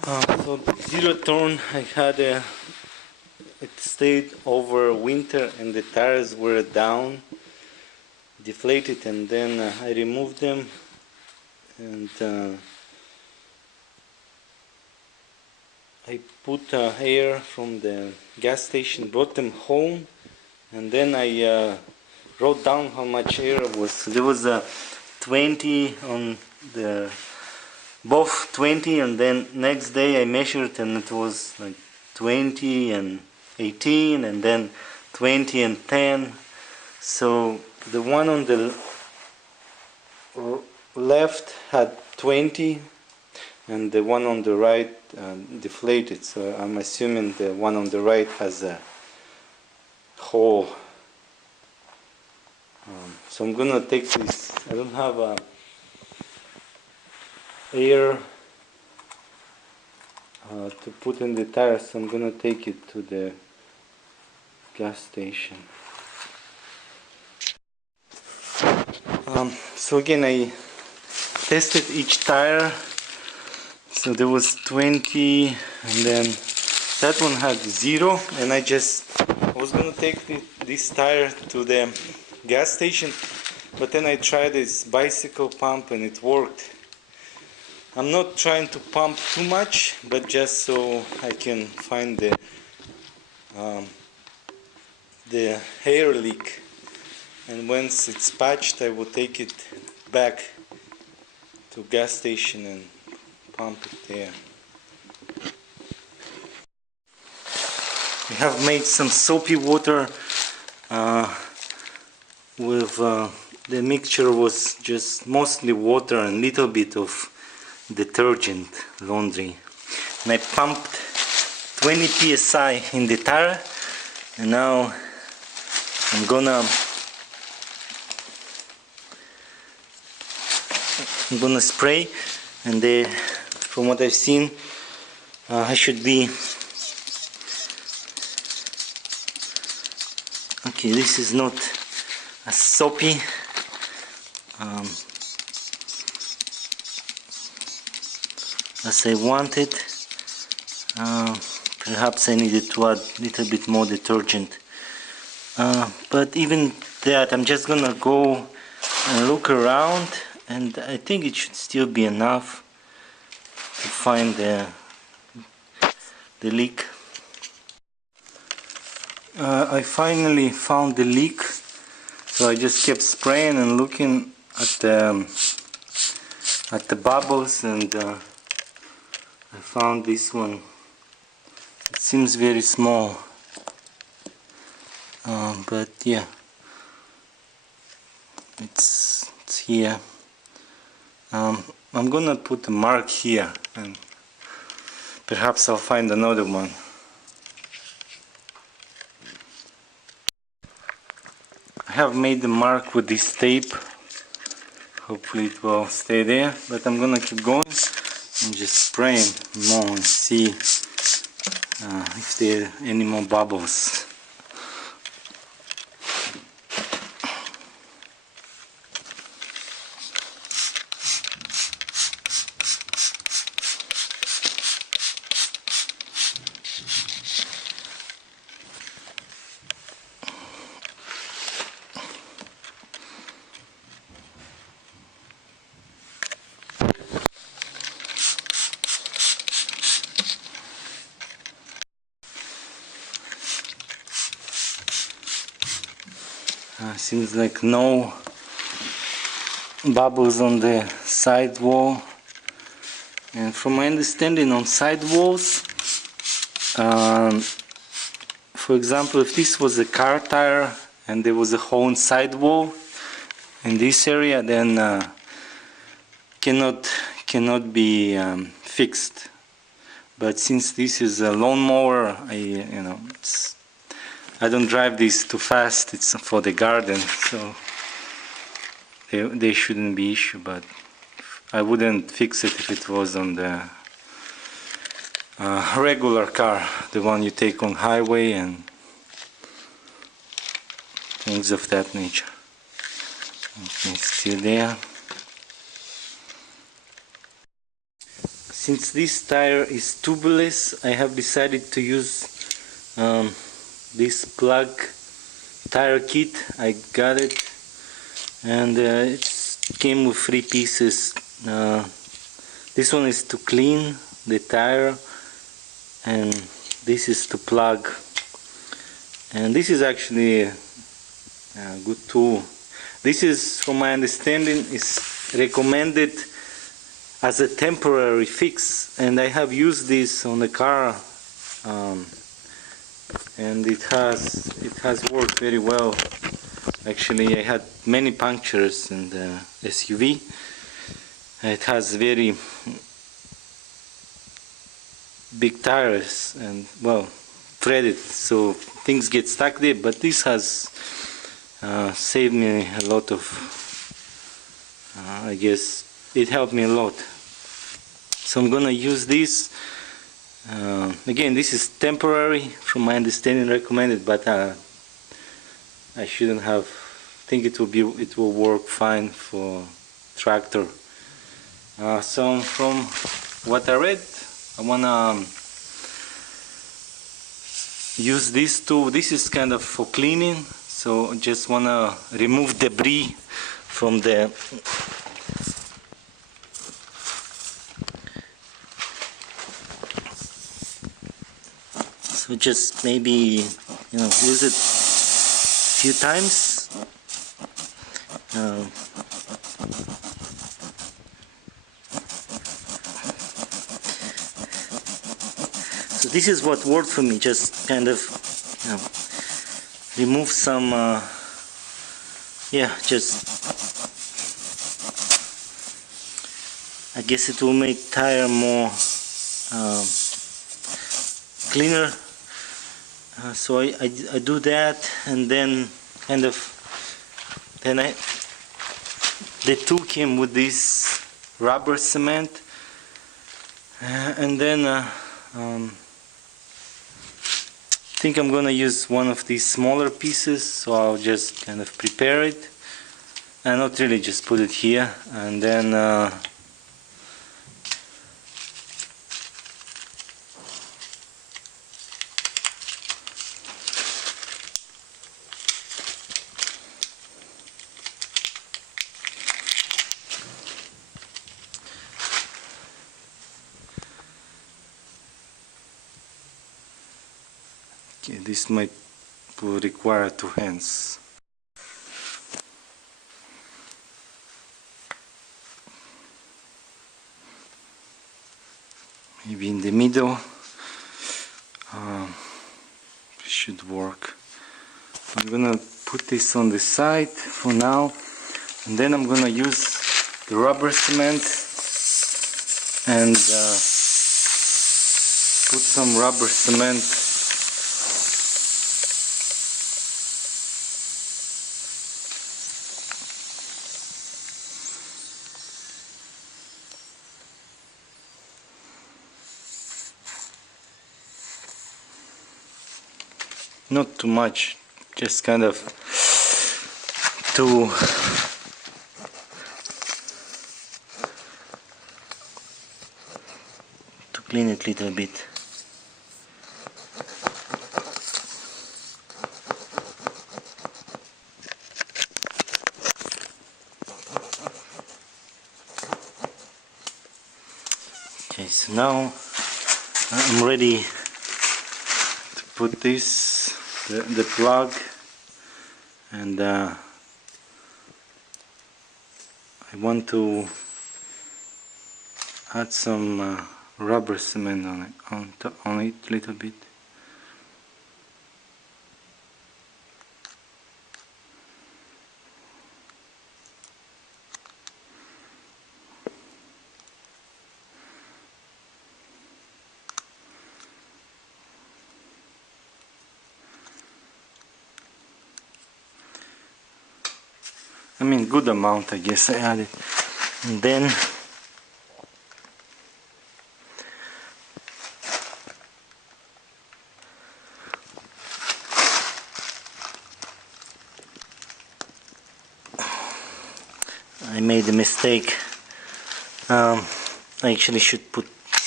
So zero turn, I had it stayed over winter and the tires were down, deflated, and then I removed them and I put air from the gas station, brought them home, and then I wrote down how much air was. There was 20 on the both 20, and then next day I measured and it was like 20 and 18 and then 20 and 10. So the one on the left had 20 and the one on the right deflated, so I'm assuming the one on the right has a hole. So I'm gonna take this. I don't have a air to put in the tires, so I'm gonna take it to the gas station. So again, I tested each tire. So there was 20, and then that one had 0, and I was gonna take this tire to the gas station, but then I tried this bicycle pump and it worked. I'm not trying to pump too much, but just so I can find the air leak, and once it's patched I will take it back to gas station and pump it there. We have made some soapy water with the mixture was just mostly water and little bit of detergent, laundry, and I pumped 20 psi in the tire, and now I'm gonna spray, and from what I've seen I should be okay. This is not as soapy. As I wanted. Perhaps I needed to add a little bit more detergent, but even that, I'm just gonna go and look around, and I think it should still be enough to find the leak. I finally found the leak, so I just kept spraying and looking at the bubbles, and I found this one. It seems very small, but yeah, it's here. I'm gonna put a mark here, and perhaps I'll find another one. I have made the mark with this tape. Hopefully it will stay there, but I'm gonna keep going and just spraying more and see if there are any more bubbles. Seems like no bubbles on the side wall, and from my understanding on side walls, for example, if this was a car tire and there was a hole in side wall in this area, then cannot be fixed. But since this is a lawnmower, I don't drive this too fast. It's for the garden, so they shouldn't be issue. But I wouldn't fix it if it was on the regular car, the one you take on highway and things of that nature. Okay, still there. since this tire is tubeless, I have decided to use this plug tire kit. I got it, and it came with 3 pieces. This one is to clean the tire, and this is to plug. And this is actually a good tool. This is, from my understanding, is recommended as a temporary fix, and I have used this on the car, and it has worked very well. Actually, I had many punctures in the SUV. It has very big tires and, well, threaded, so things get stuck there, but this has saved me a lot of, I guess it helped me a lot. So I'm gonna use this. Again, this is temporary, from my understanding, recommended, but I shouldn't have. Think it will work fine for tractor. So from what I read, I wanna use this tool. This is kind of for cleaning, so just wanna remove debris from the so just maybe, you know, use it a few times. So this is what worked for me, just kind of, you know, remove some, yeah, just, I guess it will make tire more cleaner. So I do that, and then kind of, the tool came with this rubber cement, and then I think I'm gonna use one of these smaller pieces, so I'll just kind of prepare it, and not really, just put it here, and then okay, this might require 2 hands. Maybe in the middle should work. I'm gonna put this on the side for now, and then I'm gonna use the rubber cement and put some rubber cement not too much, just kind of to clean it a little bit. Okay, so now I'm ready to put this, the plug, and I want to add some rubber cement on it a little bit. I mean, good amount, I guess I added, and then I made a mistake. I actually should put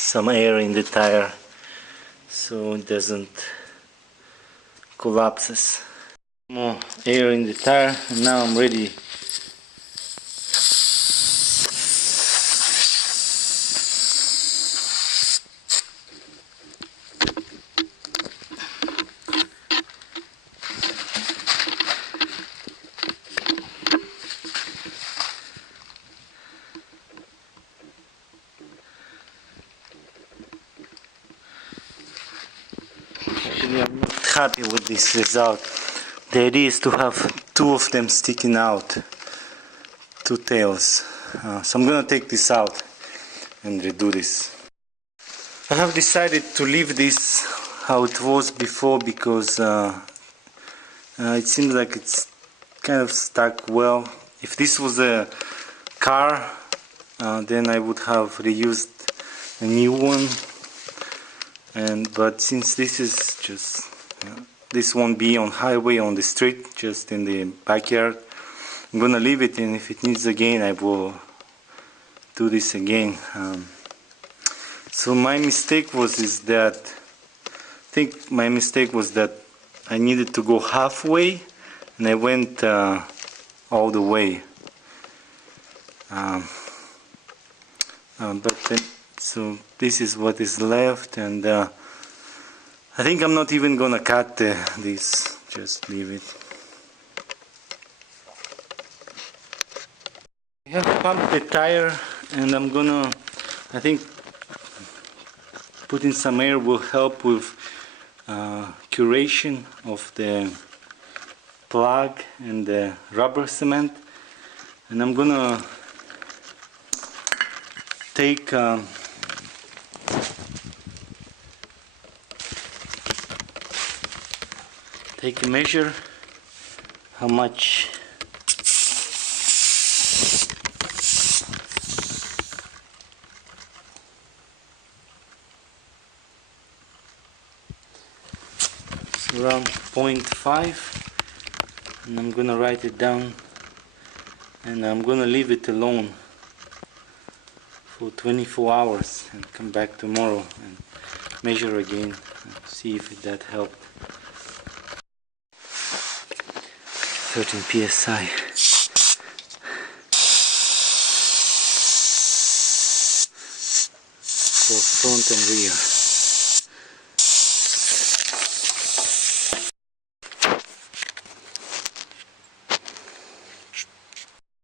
some air in the tire so it doesn't collapses. More air in the tire, and now I'm ready. Actually, I'm not happy with this result. The idea is to have two of them sticking out, two tails. So I'm gonna take this out and redo this. I have decided to leave this how it was before because it seems like it's kind of stuck well. If this was a car, then I would have reused a new one. But since this is just, this won't be on highway, on the street, just in the backyard, I'm gonna leave it, and if it needs again, I will do this again. So my mistake was that I needed to go halfway, and I went all the way. So this is what is left, and I think I'm not even gonna cut this, just leave it. I have pumped the tire, and I'm gonna, I think putting some air will help with curation of the plug and the rubber cement, and I'm gonna take a measure how much it's around 0.5, and I'm gonna write it down, and I'm gonna leave it alone for 24 hours and come back tomorrow and measure again and see if that helped. 13 psi. For front and rear.